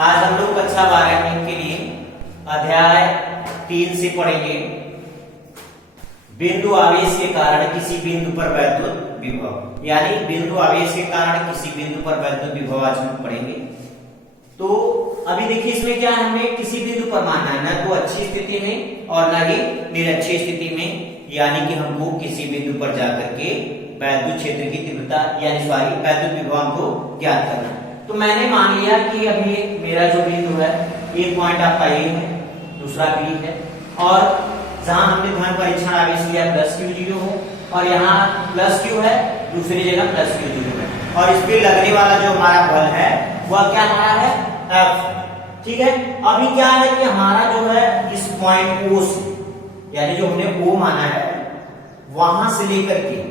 आज हम लोग कक्षा 12 के लिए अध्याय 3 से पढ़ेंगे बिंदु आवेश के कारण किसी बिंदु पर वैद्युत विभव, यानी बिंदु आवेश के कारण किसी बिंदु पर वैद्युत विभव आज हम पढ़ेंगे। तो अभी देखिए इसमें क्या है, हमें किसी बिंदु पर मानना है, न तो अच्छी स्थिति में और न ही निरक्षीय स्थिति में, यानी कि हमको किसी बिंदु पर जाकर के वैद्युत क्षेत्र की तीव्रता यानी वैद्युत विभव को ज्ञात करना है। तो मैंने मान लिया कि अभी मेरा जो बिंदु है एक पॉइंट आपका ए है, दूसरा बी है, और जहां हमने धन परीक्षण आवेश लिया प्लस क्यू 0 हो और यहाँ प्लस क्यू है, दूसरी जगह प्लस क्यू 0 है, और इस पे लगने वाला जो हमारा बल है वह क्या हमारा है F। ठीक है, अभी क्या है कि हमारा जो है इस पॉइंट O से, यानी जो हमने O माना है वहां से लेकर के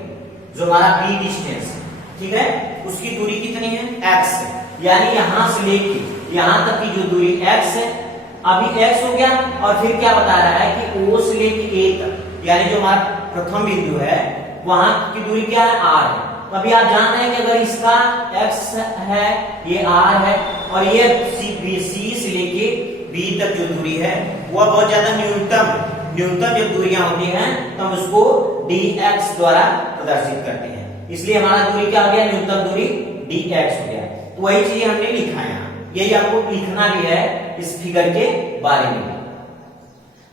जो हमारा B डिस्टेंस है, ठीक है, उसकी दूरी कितनी है x है, यानी यहां से लेके यहां तक की जो दूरी x है, अभी x हो गया, और फिर क्या बता रहा है कि O से लेके A तक, यानी जो हमारा प्रथम बिंदु है वहां की दूरी क्या है r है। तो अभी आप जान रहे हैं कि अगर इसका x है, ये r है, और ये C से लेके B तक जो दूरी है वह बहुत ज्यादा न्यूनतम जब दूरियां होती हैं तो हम उसको dx द्वारा प्रदर्शित करते हैं, इसलिए हमारा दूरी क्या हो गया, न्यूनतम दूरी dx हो गया। तो वही चीज हमने लिखा है, यही आपको लिखना भी है इस फिगर के बारे में।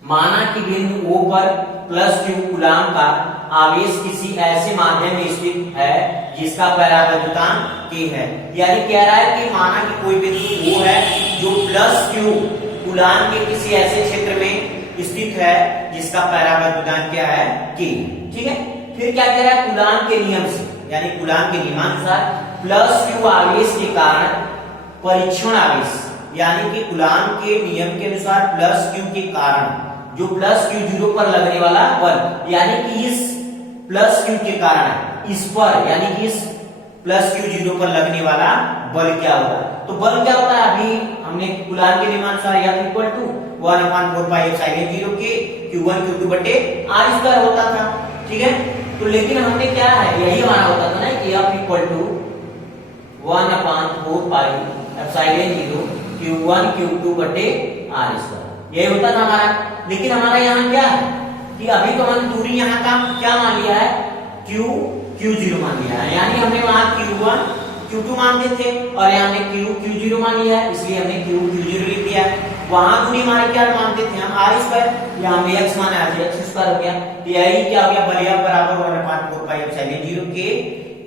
माना कि बिंदु O पर प्लस क्यू कूलाम का आवेश किसी ऐसे माध्यम में स्थित है जिसका परावैद्युतांक K है, यानी कह रहा है कि माना कि कोई बिंदु O है जो प्लस क्यू कूलाम के किसी ऐसे क्षेत्र में स्थित है जिसका परावैद्युतांक क्या है K। ठीक है, फिर क्या कह रहा है, कूलाम के नियम से, यानी कूलाम के नियमानुसार प्लस क्यू आवेश के कारण परीक्षण आवेश, यानी कि कूलाम के नियम के अनुसार प्लस क्यू के कारण जो प्लस क्यू 0 पर लगने वाला बल, यानी कि इस प्लस क्यू के कारण इस पर, यानी कि इस प्लस क्यू 0 पर लगने वाला बल क्या होगा। तो बल क्या होता है, अभी हमने कूलाम के नियमानुसार F equal to 1/4 pi epsilon 0 के Q1 Q2 बटे R स्क्वायर होता था। ठीक है, तो लेकिन हमने क्या है, यही हमारा होता था ना कि F equal to 1/4 pi epsilon 0 Q1 Q2 बटे R स्क्वायर, यही होता था हमारा। लेकिन हमारा यहाँ क्या है कि अभी तो हमने दूरी यहाँ का क्या मान लिया है, Q0 मान लिया है, यानी हमने वहां Q1 Q2 मानते थे और यहाँ हमने Q0 मान लिया है, इसलिए हमने Q0 लिख दिया। वहां दूरी हमारे क्या मानते थे हम, R स्क्वायर, यहाँ हमने x माना है, x स्क्वायर हो गया। यही क्या हो गया, बल बराबर 1/4 पाई एप्सिलॉन 0 के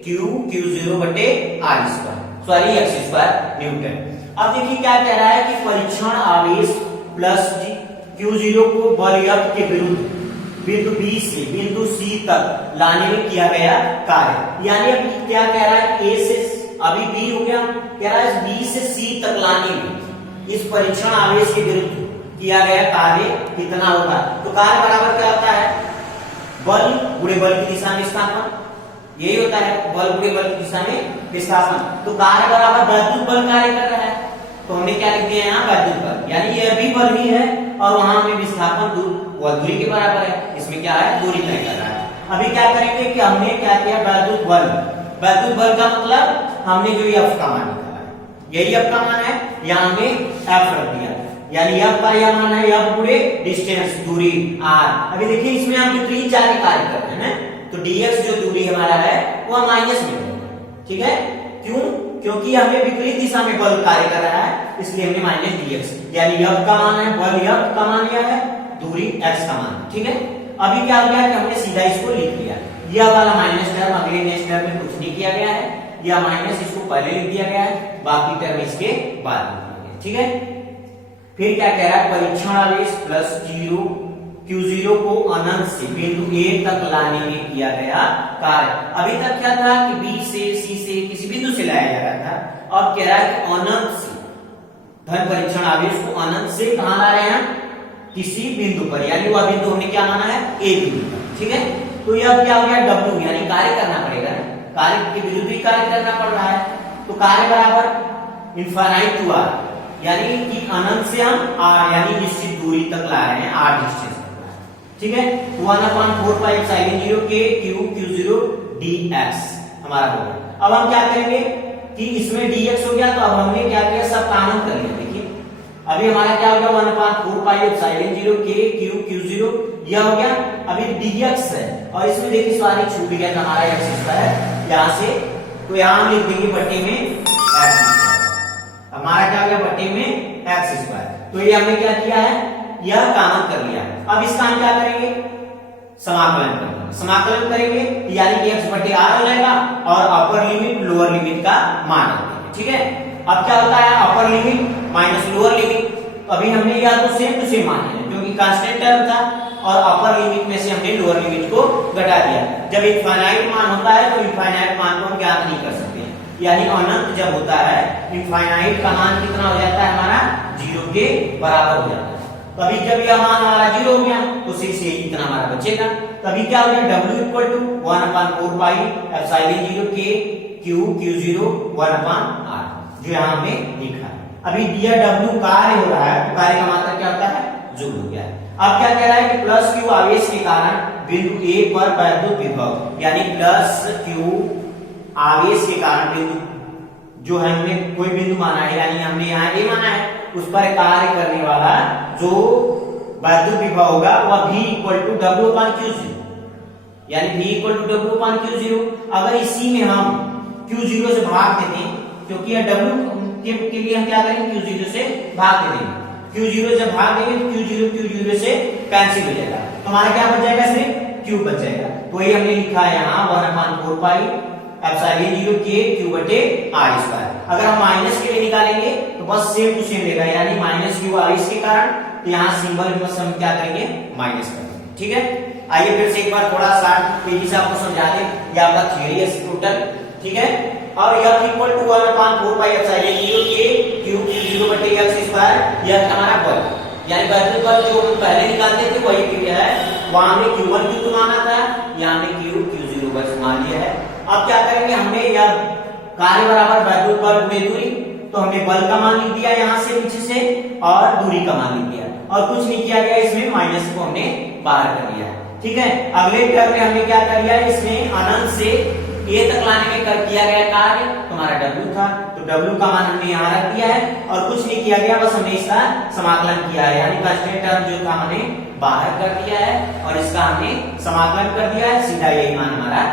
Q0 बटे R square, sorry x square Newton. अब देखिए क्या कह रहा है कि परीक्षण आवेश प्लस Q0 को बल F के विरुद्ध बिंदु B से बिंदु C तक लाने में किया गया कार्य, यानी अभी क्या कह रहा है, A से अभी B हो गया, कह रहा है B से C तक लाने में इस परीक्षण आवेश के विरुद्ध किया गया कार्य कितना होगा। तो कार्य बराबर क्या होता है, बल गुणे बल की दिशा में विस्थापन, यही होता है, बल गुणे बल की दिशा में विस्थापन। तो कार्य बराबर वैद्युत बल कार्य कर रहा है, तो हमने क्या लिख दिया यहाँ, वैद्युत बल, यानी यह भी बल ही है और वहां हमें विस्थापन दूरी के बराबर है, इसमें क्या है, दूरी तय कर रहा है। अभी क्या करेंगे कि हमने क्या किया, वैद्युत बल का मतलब हमने जो F का मान निकाला है, यही F का मान है, यहाँ हमने F रख दिया, यानी F का यह मान है F गुणे डिस्टेंस दूरी R। अभी देखिए इसमें हम विपरीत जा के कार्य कर रहे हैं, तो dx जो दूरी हमारा है वह माइनस में है। ठीक है, क्यों, क्योंकि हमें विपरीत दिशा में बल कार्य कर रहा है, इसलिए हमने माइनस dx, यानी F का मान है, बल F का मान लिया है, दूरी x का मान। ठीक है, अभी क्या हो गया कि हमने सीधा इसको लिख लिया, यह वाला माइनस टर्म अगले नेक्स्ट टर्म में कुछ नहीं किया गया है, यह माइनस इसको पहले लिख दिया गया है, बाकी टर्म इसके बाद लिख दिया गया। ठीक है, फिर क्या कह रहा है, परीक्षण आवेश प्लस Q0 को अनंत से बिंदु A तक लाने में किया गया कार्य। अभी तक क्या था कि B से C से किसी बिंदु से लाया जा रहा था, और कह रहा है कि अनंत से धन परीक्षण आवेश को अनंत से कहां ला रहे हैं, किसी बिंदु पर, यानी वह बिंदु हमने क्या माना है, A बिंदु पर। ठीक है, तो यह क्या हो गया, W, यानी कार्य करना पड़ेगा ना, कार्य के विरुद्ध ही कार्य करना पड़ रहा है, तो कार्य बराबर इनफाइनाइट टू R, यानी कि अनंत से हम R यानी निश्चित दूरी तक ला रहे हैं, R डिस्टेंस तक ला रहे हैं। ठीक है, 1/4 पाई एप्सिलॉन 0 के Q0 dx हमारा होगा। अब हम क्या करेंगे कि इसमें dx हो गया, तो अब हमने क्या किया, सब कॉमन कर लिया। देखिए अभी हमारा क्या हो गया 1/4 pi epsilon 0 k q q0 यह हो गया। अभी dx है और इसमें देखिए सवाल छूट गया था हमारा x स्क्वायर यहां से, तो यहां हम लिख देंगे बट्टे में x स्क्वायर। हमारा क्या हो गया बट्टे में x स्क्वायर। तो ये हमने क्या किया है, यह कॉमन कर लिया। अब इसका हम क्या करेंगे, समाकलन करेंगे। समाकलन करेंगे यानी कि x बटे r हो जाएगा और अपर लिमिट लोअर लिमिट का मान रखेंगे। ठीक है, अब क्या होता है upper limit minus lower limit. अभी हमने या तो सेम टू सेम मान लिया क्योंकि कांस्टेंट टर्म था और अपर लिमिट में से हमने लोअर लिमिट को घटा दिया। जब इनफाइनाइट मान होता है तो इनफाइनाइट मान को हम ज्ञात नहीं कर सकते, यानी अनंत जब होता है इनफाइनाइट का मान कितना हो जाता है हमारा 0 के बराबर हो जाता है। तभी जब यह मान हमारा 0 हो गया तो उसी से इतना हमारा बचेगा। तभी क्या हो गया w equal to 1/4 pi epsilon 0 k q q0 1/r जो यहां हमने लिखा है। अभी दिया w कार्य हो रहा है तो कार्य का मात्रा क्या होता है जूल हो गया है। अब क्या कह रहा है कि प्लस q आवेश के कारण बिंदु A पर वैद्युत विभव यानी प्लस q आवेश के कारण बिंदु जो हमने कोई बिंदु माना है यानी हमने यहाँ A माना है उस पर कार्य करने वाला जो वैद्युत विभव होगा वह v इक्वल टू w/q0 यानी v इक्वल टू w/q0। अगर इसी में हम q0 से भाग देते हैं क्योंकि यह w के लिए हम क्या करेंगे q0 से भाग दे देंगे। q0 से भाग देंगे तो q0 से कैंसिल हो जाएगा तो हमारा क्या बच जाएगा, सिर्फ q बच जाएगा। तो ये हमने लिखा है यहाँ 1/4 पाई एप्सिलॉन 0 k q बटे r स्क्वायर। अगर हम माइनस के लिए निकालेंगे तो बस सेम टू सेम रहेगा यानी माइनस q आवेश के कारण, तो यहाँ सिंबल में हम क्या करेंगे माइनस करेंगे। ठीक है, आइए फिर से एक बार थोड़ा सा तेजी से आपको समझा दें। ये आपका थ्योरी है टोटल। ठीक है, और f equal to 1/4 pi epsilon 0 k q q0 बटे x स्क्वायर यह हमारा बल यानी वैद्युत बल जो हम पहले निकालते थे वही क्रिया है। वहां हमने q1 q2 माना था, यहाँ हमने q q0 बस मान लिया है। अब क्या करेंगे, हमने यह कार्य बराबर वैद्युत बल गुणे दूरी, तो हमने बल का मान लिख दिया यहाँ से नीचे से और दूरी का मान लिख दिया और कुछ नहीं किया गया, इसमें माइनस को हमने बाहर कर दिया। ठीक है, अगले टर्म में हमने क्या कर लिया, इसमें अनंत से a तक लाने में कर किया गया कार्य तुम्हारा w था तो w का मान हमने यहाँ रख दिया है और कुछ नहीं किया गया, बस हमने इसका समाकलन किया है यानी कांस्टेंट टर्म जो था हमने बाहर कर दिया है और इसका हमने समाकलन कर दिया है, सीधा यही मान हमारा